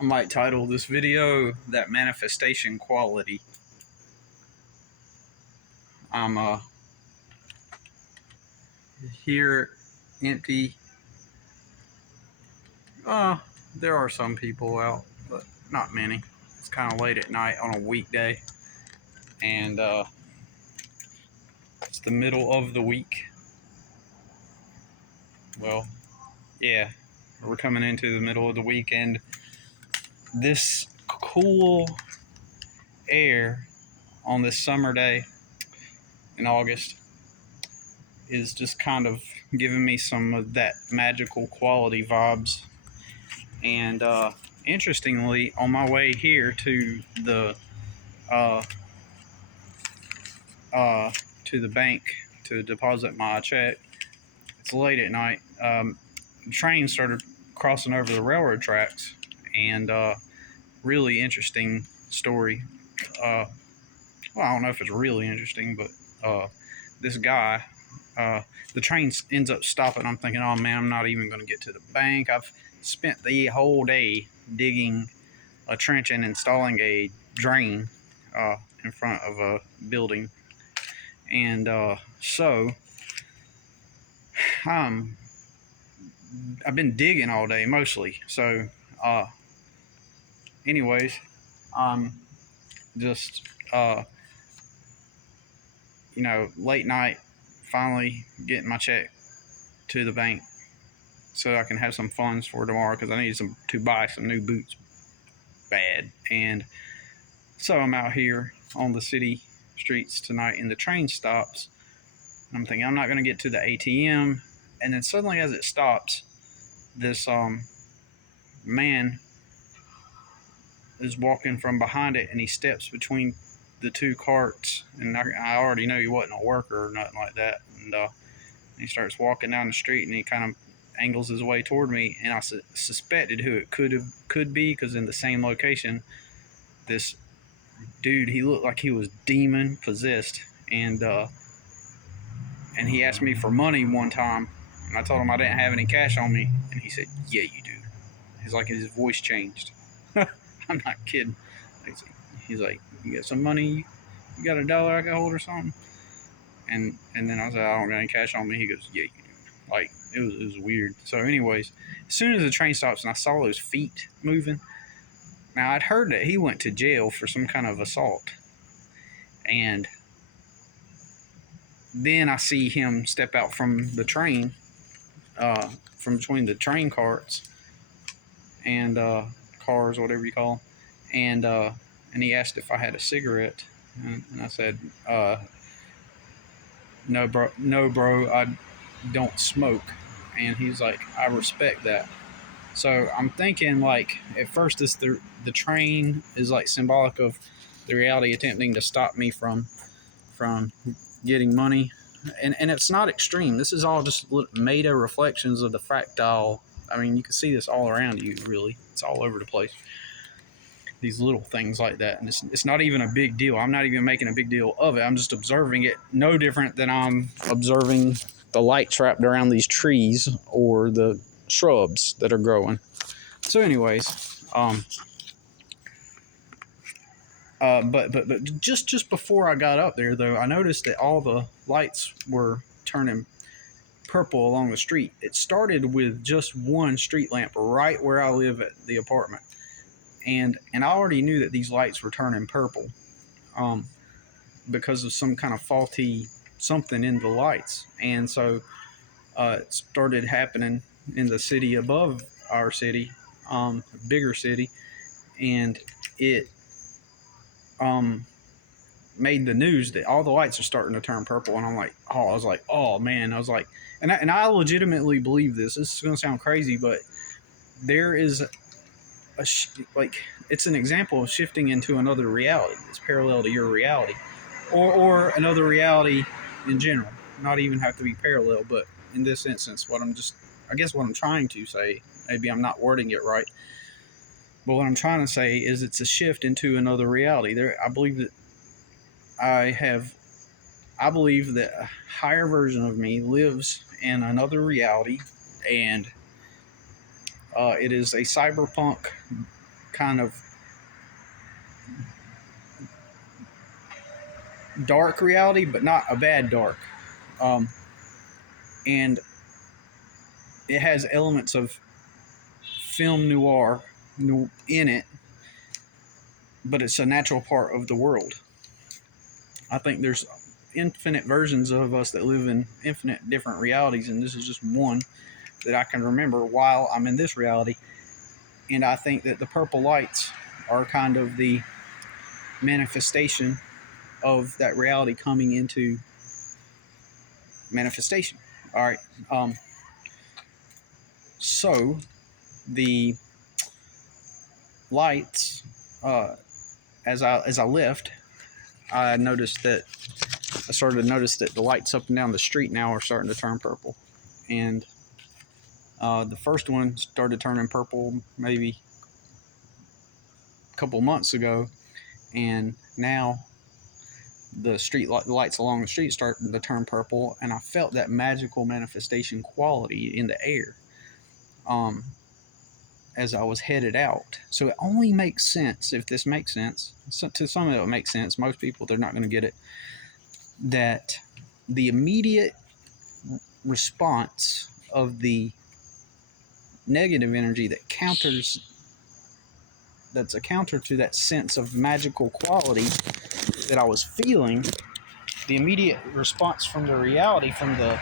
I might title this video That Manifestation Quality. I'm here empty. There are some people out, but not many. It's kind of late at night on a weekday, and it's the middle of the week. Well, yeah, we're coming into the middle of the week, and this cool air on this summer day in August is just kind of giving me some of that magical quality vibes. And interestingly, on my way here to the uh, bank to deposit my check, it's late at night. The train started crossing over the railroad tracks, and really interesting story. Well, I don't know if it's really interesting, but this guy, the train ends up stopping. I'm thinking, oh man, I'm not even going to get to the bank. I've spent the whole day digging a trench and installing a drain in front of a building. And so I've been digging all day mostly. So anyways, just late night, finally getting my check to the bank so I can have some funds for tomorrow, because I need to buy some new boots bad. And so I'm out here on the city streets tonight, and the train stops. I'm thinking I'm not going to get to the ATM, and then suddenly as it stops, this man is walking from behind it, and he steps between the two carts, and I already know he wasn't a worker or nothing like that. And he starts walking down the street, and he kind of angles his way toward me, and I suspected who it could be, because in the same location, this dude, he looked like he was demon possessed, and he asked me for money one time, and I told him I didn't have any cash on me, and he said, "Yeah, you do." He's like, his voice changed. I'm not kidding. He's like, "You got some money? You got $1 I can hold or something?" And then I said, "I don't got any cash on me." He goes, "Yeah, you do." Like, it was weird. So anyways, as soon as the train stops and I saw those feet moving, now I'd heard that he went to jail for some kind of assault. And then I see him step out from the train, from between the train carts and cars, whatever you call them. And he asked if I had a cigarette. And I said, no, bro, I don't smoke. And he's like, "I respect that." So I'm thinking, like, at first the train is like symbolic of the reality attempting to stop me from getting money. And it's not extreme. This is all just meta reflections of the fractal. I mean, you can see this all around you, really. It's all over the place. These little things like that. And it's not even a big deal. I'm not even making a big deal of it. I'm just observing it, no different than I'm observing the lights wrapped around these trees or the shrubs that are growing. So anyways, but just before I got up there, though, I noticed that all the lights were turning purple along the street. It started with just one street lamp right where I live at the apartment, and I already knew that these lights were turning purple, because of some kind of faulty something in the lights. And so it started happening in the city above our city, bigger city, and it made the news that all the lights are starting to turn purple. And I was like, oh man, and I legitimately believe this. This is going to sound crazy, but there is it's an example of shifting into another reality. It's parallel to your reality, or another reality in general. Not even have to be parallel, but in this instance, what I'm trying to say, maybe I'm not wording it right, but what I'm trying to say is it's a shift into another reality. I believe that a higher version of me lives in another reality, and it is a cyberpunk kind of dark reality, but not a bad dark. And it has elements of film noir in it, but it's a natural part of the world. I think there's infinite versions of us that live in infinite different realities, and this is just one that I can remember while I'm in this reality. And I think that the purple lights are kind of the manifestation of that reality coming into manifestation. All right. So the lights, as I left, I started to notice that the lights up and down the street now are starting to turn purple, and the first one started turning purple maybe a couple months ago, and now the lights along the street starting to turn purple, and I felt that magical manifestation quality in the air as I was headed out. So it only makes sense, if this makes sense, to some of it makes sense, most people, they're not going to get it, that the immediate response of the negative energy that's a counter to that sense of magical quality that I was feeling, the immediate response from the reality, from the,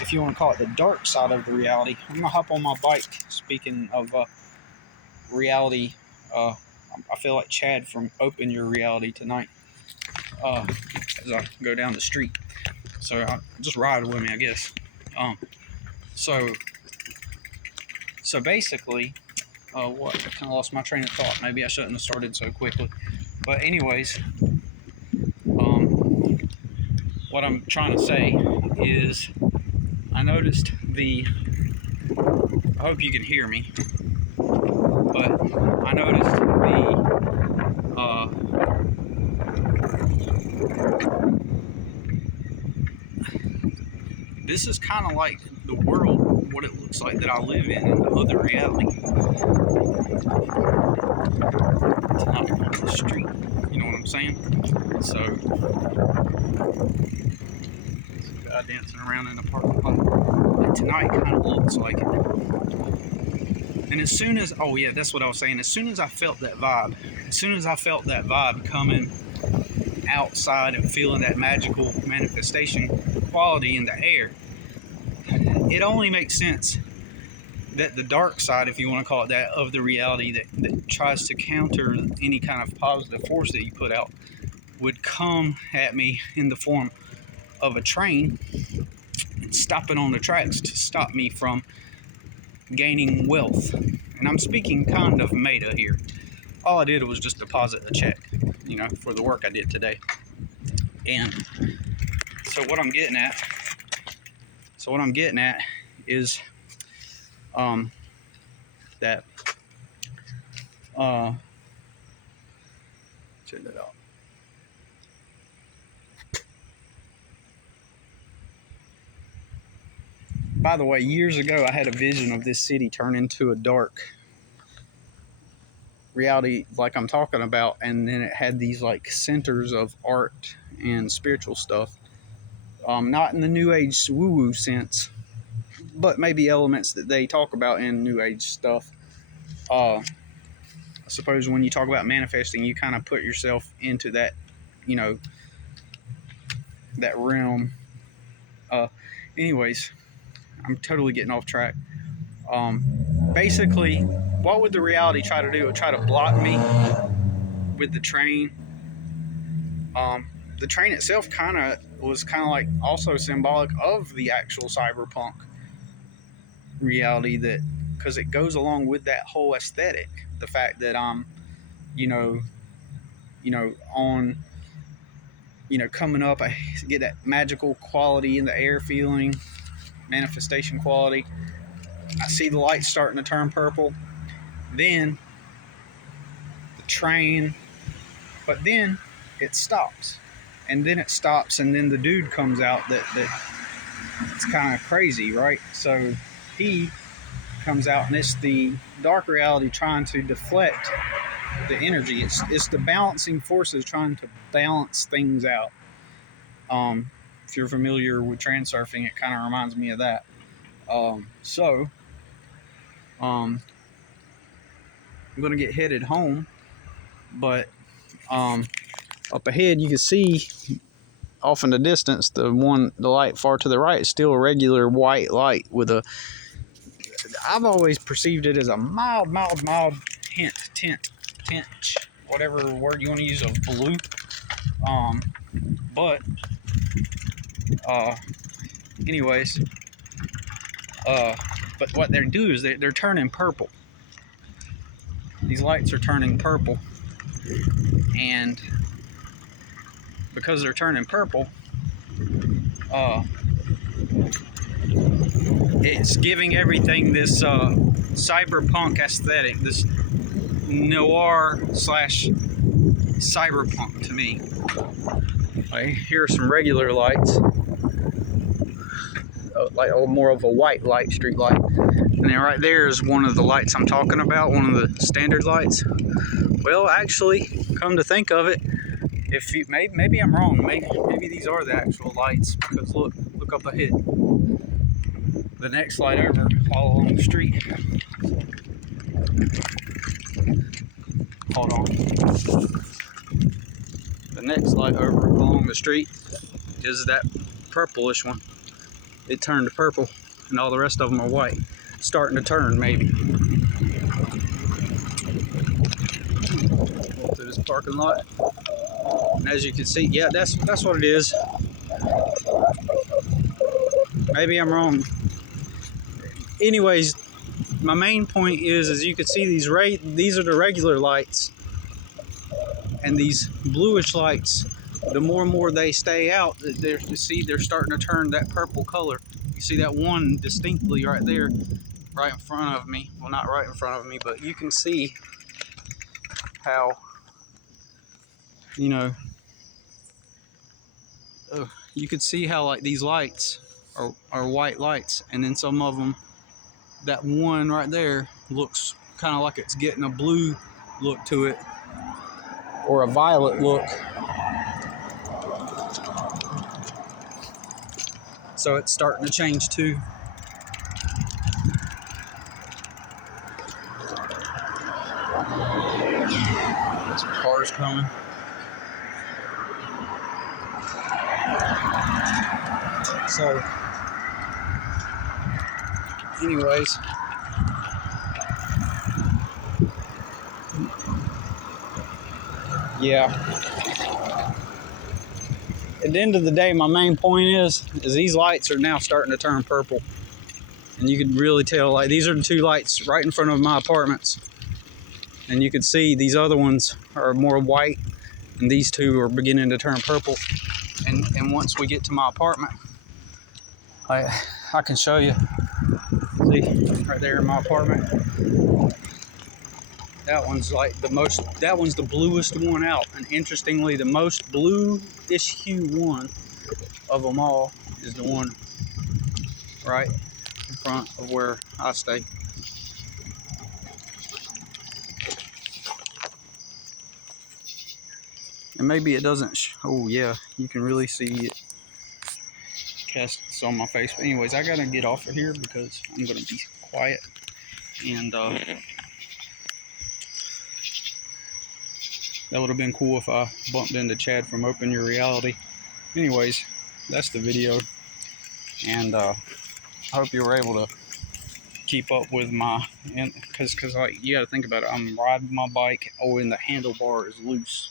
if you want to call it the dark side of the reality. I'm going to hop on my bike, speaking of reality. I feel like Chad from Open Your Reality tonight as I go down the street. So just ride with me, I guess. So basically, what? I kind of lost my train of thought. Maybe I shouldn't have started so quickly. But anyways, what I'm trying to say is I noticed I hope you can hear me, but I noticed this is kind of like the world, what it looks like that I live in the other reality. It's not on the street, you know what I'm saying? So, this guy dancing around in the parking lot. And tonight kind of looks like it. And as soon as, oh yeah, that's what I was saying. As soon as I felt that vibe coming outside and feeling that magical manifestation quality in the air, it only makes sense that the dark side, if you want to call it that, of the reality that tries to counter any kind of positive force that you put out would come at me in the form of a train and stopping on the tracks to stop me from gaining wealth. And I'm speaking kind of meta here. All I did was just deposit a check, for the work I did today. And so what I'm getting at is that check that out. By the way, years ago I had a vision of this city turn into a dark reality like I'm talking about, and then it had these like centers of art and spiritual stuff. Not in the New Age woo-woo sense, but maybe elements that they talk about in New Age stuff. I suppose when you talk about manifesting, you kind of put yourself into that, that realm. Anyways, I'm totally getting off track. Basically, what would the reality try to do? It would try to block me with the train. The train itself was like also symbolic of the actual cyberpunk reality, that because it goes along with that whole aesthetic, the fact that I'm on coming up, I get that magical quality in the air feeling, manifestation quality. I see the lights starting to turn purple, then the train, but then it stops, and then the dude comes out that it's kind of crazy, right? So he comes out, and it's the dark reality trying to deflect the energy. It's the balancing forces trying to balance things out. If you're familiar with transurfing, it kind of reminds me of that. I'm gonna get headed home, but up ahead you can see off in the distance the light far to the right is still a regular white light with a, I've always perceived it as a mild tint, whatever word you want to use, of blue. But anyways, but what they do is they're turning purple. These lights are turning purple, and because they're turning purple, it's giving everything this cyberpunk aesthetic, this noir slash cyberpunk to me. Right, here are some regular lights, like more of a white light, street light. And then right there is one of the lights I'm talking about, one of the standard lights. Well, actually, come to think of it, if you, maybe I'm wrong. Maybe these are the actual lights, because look up ahead. The next light over, all along the street. Hold on. The next light over along the street is that purplish one. It turned to purple, and all the rest of them are white. Starting to turn, maybe. To this parking lot, and as you can see, yeah, that's what it is. Maybe I'm wrong. Anyways, my main point is, as you can see, these are the regular lights, and these bluish lights, the more and more they stay out, they're starting to turn that purple color. You see that one distinctly right there, right in front of me. Well, not right in front of me, but you can see how, you know, you could see how like these lights are white lights, and then some of them, that one right there looks kind of like it's getting a blue look to it, or a violet look. So it's starting to change too. Some cars coming. So anyways, yeah. At the end of the day, my main point is these lights are now starting to turn purple. And you can really tell, like, these are the two lights right in front of my apartments. And you can see these other ones are more white, and these two are beginning to turn purple. And once we get to my apartment, I can show you. See, right there in my apartment. That one's like that one's the bluest one out. And interestingly, the most bluish hue one of them all is the one right in front of where I stay. And maybe it doesn't, oh yeah, you can really see it casts on my face. But anyways, I gotta get off of here because I'm gonna be quiet. And that would have been cool if I bumped into Chad from Open Your Reality. Anyways, that's the video. And I hope you were able to keep up with my, because like, you gotta think about it. I'm riding my bike, and the handlebar is loose,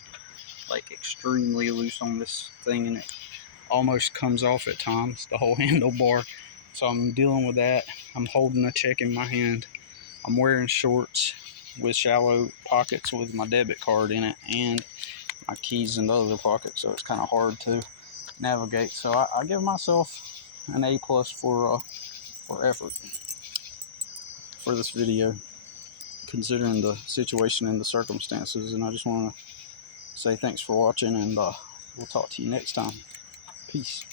like extremely loose on this thing, and it almost comes off at times, the whole handlebar. So I'm dealing with that. I'm holding a check in my hand. I'm wearing shorts with shallow pockets with my debit card in it, and my keys in the other pocket, so it's kind of hard to navigate. So I give myself an A+ for effort for this video, considering the situation and the circumstances. And I just want to say thanks for watching, and we'll talk to you next time. Peace.